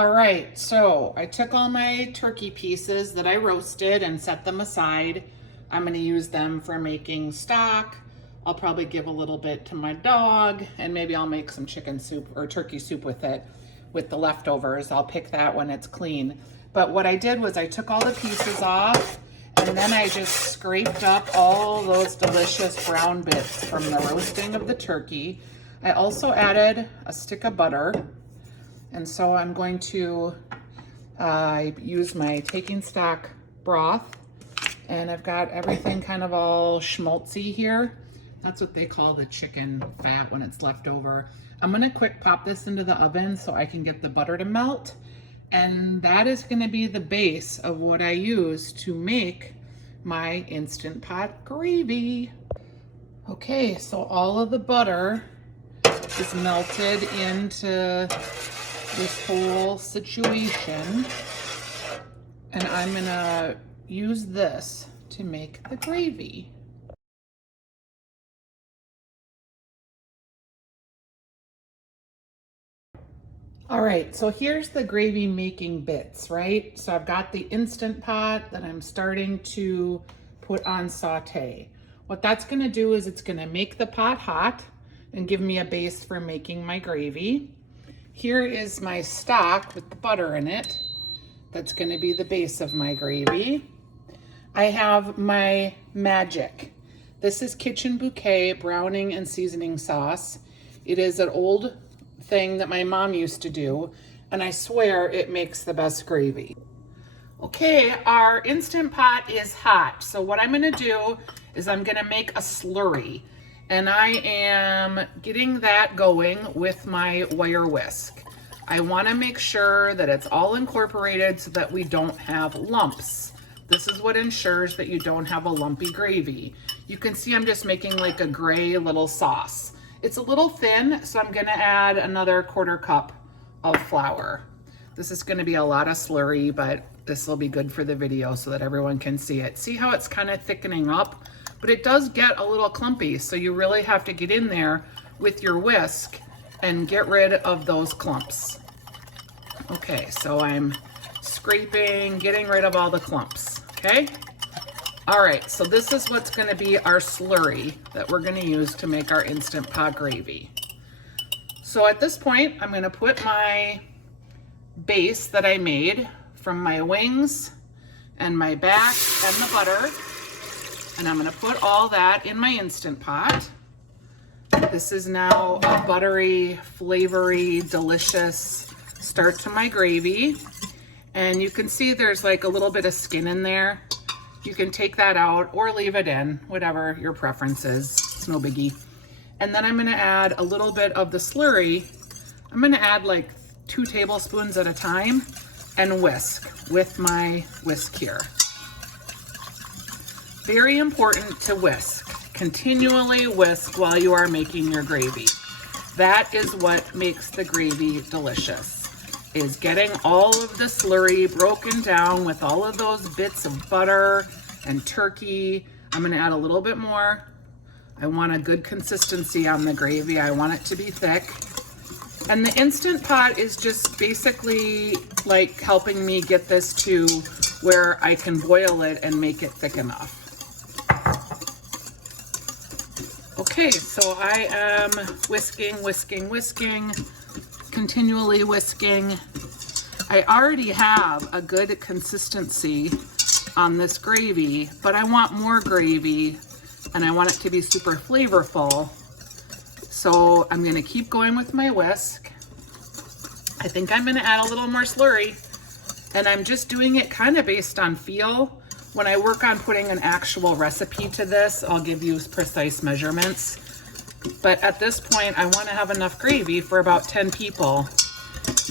All right, so I took all my turkey pieces that I roasted and set them aside. I'm gonna use them for making stock. I'll probably give a little bit to my dog, and maybe I'll make some chicken soup or turkey soup with it, with the leftovers. I'll pick that when it's clean. But what I did was I took all the pieces off, and then I just scraped up all those delicious brown bits from the roasting of the turkey. I also added a stick of butter. And so I'm going to use my taking stock broth, and I've got everything kind of all schmaltzy here. That's what they call the chicken fat when it's left over. I'm gonna quick pop this into the oven so I can get the butter to melt. And that is gonna be the base of what I use to make my Instant Pot gravy. Okay, so all of the butter is melted into this whole situation, and I'm gonna use this to make the gravy. All right, so here's the gravy making bits, right? So I've got the Instant Pot that I'm starting to put on saute. What that's gonna do is it's gonna make the pot hot and give me a base for making my gravy. Here is my stock with the butter in it. That's gonna be the base of my gravy. I have my magic. This is Kitchen Bouquet browning and seasoning sauce. It is an old thing that my mom used to do, and I swear it makes the best gravy. Okay, our Instant Pot is hot. So what I'm gonna do is I'm gonna make a slurry. And I am getting that going with my wire whisk. I wanna make sure that it's all incorporated so that we don't have lumps. This is what ensures that you don't have a lumpy gravy. You can see I'm just making like a gray little sauce. It's a little thin, so I'm gonna add another 1/4 cup of flour. This is gonna be a lot of slurry, but this will be good for the video so that everyone can see it. See how it's kind of thickening up? But it does get a little clumpy, so you really have to get in there with your whisk and get rid of those clumps. Okay, so I'm scraping, getting rid of all the clumps, okay? All right, so this is what's gonna be our slurry that we're gonna use to make our Instant Pot gravy. So at this point, I'm gonna put my base that I made from my wings and my back and the butter, and I'm gonna put all that in my Instant Pot. This is now a buttery, flavory, delicious start to my gravy. And you can see there's like a little bit of skin in there. You can take that out or leave it in, whatever your preference is. It's no biggie. And then I'm gonna add a little bit of the slurry. I'm gonna add like 2 tablespoons at a time and whisk with my whisk here. Very important to whisk. Continually whisk while you are making your gravy. That is what makes the gravy delicious, is getting all of the slurry broken down with all of those bits of butter and turkey. I'm gonna add a little bit more. I want a good consistency on the gravy. I want it to be thick. And the Instant Pot is just basically like helping me get this to where I can boil it and make it thick enough. Okay, so I am whisking, continually whisking. I already have a good consistency on this gravy, but I want more gravy and I want it to be super flavorful. So I'm gonna keep going with my whisk. I think I'm gonna add a little more slurry, and I'm just doing it kind of based on feel. When I work on putting an actual recipe to this, I'll give you precise measurements. But at this point, I want to have enough gravy for about 10 people.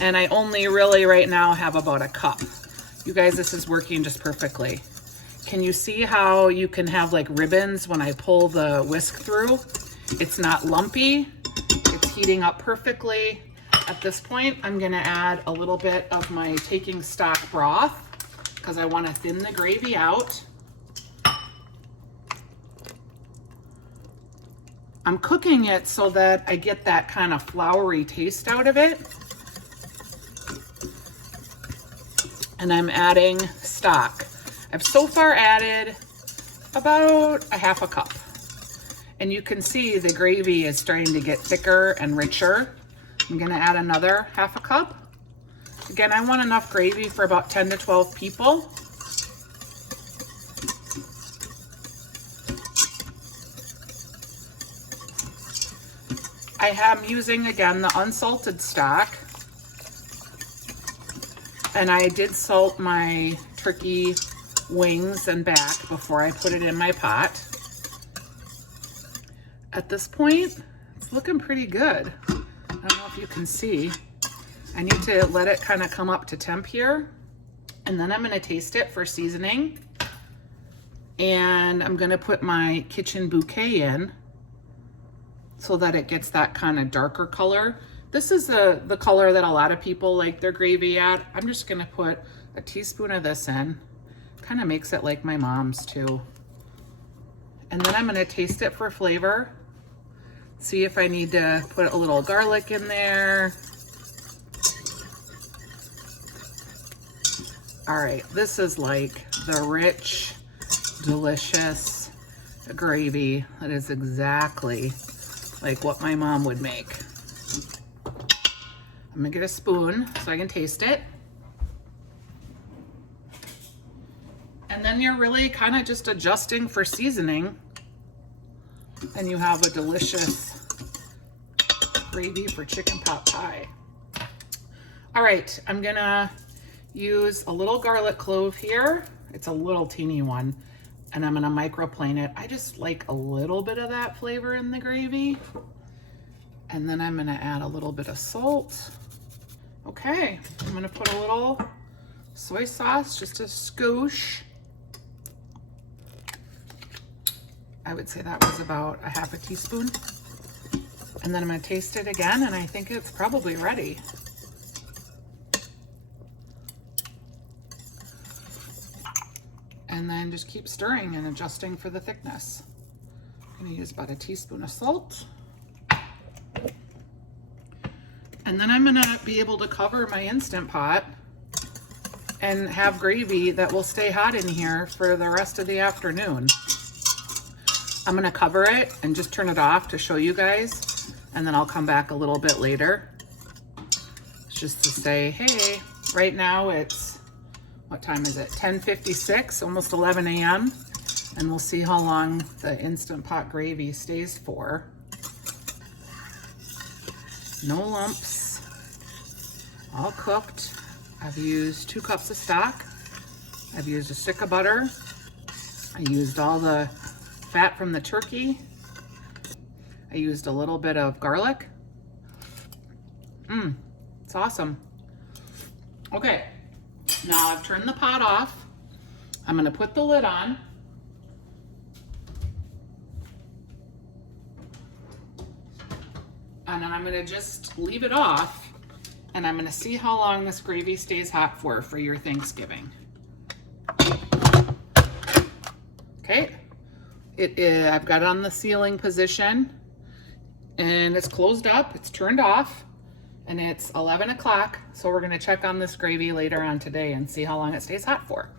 And I only really right now have about a cup. You guys, this is working just perfectly. Can you see how you can have like ribbons when I pull the whisk through? It's not lumpy. It's heating up perfectly. At this point, I'm going to add a little bit of my taking stock broth, because I want to thin the gravy out. I'm cooking it so that I get that kind of floury taste out of it. and I'm adding stock. I've so far added about a half a cup. And you can see the gravy is starting to get thicker and richer. I'm gonna add another half a cup. Again, I want enough gravy for about 10 to 12 people. I am using, again, the unsalted stock. And I did salt my turkey wings and back before I put it in my pot. At this point, it's looking pretty good. I don't know if you can see. I need to let it kind of come up to temp here. And then I'm gonna taste it for seasoning. And I'm gonna put my kitchen bouquet in so that it gets that kind of darker color. This is the color that a lot of people like their gravy at. I'm just gonna put a teaspoon of this in. Kind of makes it like my mom's too. And then I'm gonna taste it for flavor. See if I need to put a little garlic in there. All right, this is like the rich, delicious gravy that is exactly like what my mom would make. I'm gonna get a spoon so I can taste it. And then you're really kind of just adjusting for seasoning, and you have a delicious gravy for chicken pot pie. All right, I'm gonna use a little garlic clove here. It's a little teeny one, and I'm gonna microplane it. I just like a little bit of that flavor in the gravy. And then I'm gonna add a little bit of salt. Okay, I'm gonna put a little soy sauce, just a skosh. I would say that was about a half a teaspoon. And then I'm gonna taste it again, and I think it's probably ready. And then just keep stirring and adjusting for the thickness. I'm gonna use about a teaspoon of salt. And then I'm gonna be able to cover my Instant Pot and have gravy that will stay hot in here for the rest of the afternoon. I'm gonna cover it and just turn it off to show you guys, and then I'll come back a little bit later just to say, hey, right now it's, what time is it? 10:56, almost 11 a.m. And we'll see how long the Instant Pot gravy stays for. No lumps, all cooked. I've used 2 cups of stock. I've used a stick of butter. I used all the fat from the turkey. I used a little bit of garlic. It's awesome. Okay, now I've turned the pot off. I'm gonna put the lid on. And then I'm gonna just leave it off, and I'm gonna see how long this gravy stays hot for your Thanksgiving. Okay, I've got it on the sealing position, and it's closed up, it's turned off, and it's 11 o'clock, so we're gonna check on this gravy later on today and see how long it stays hot for.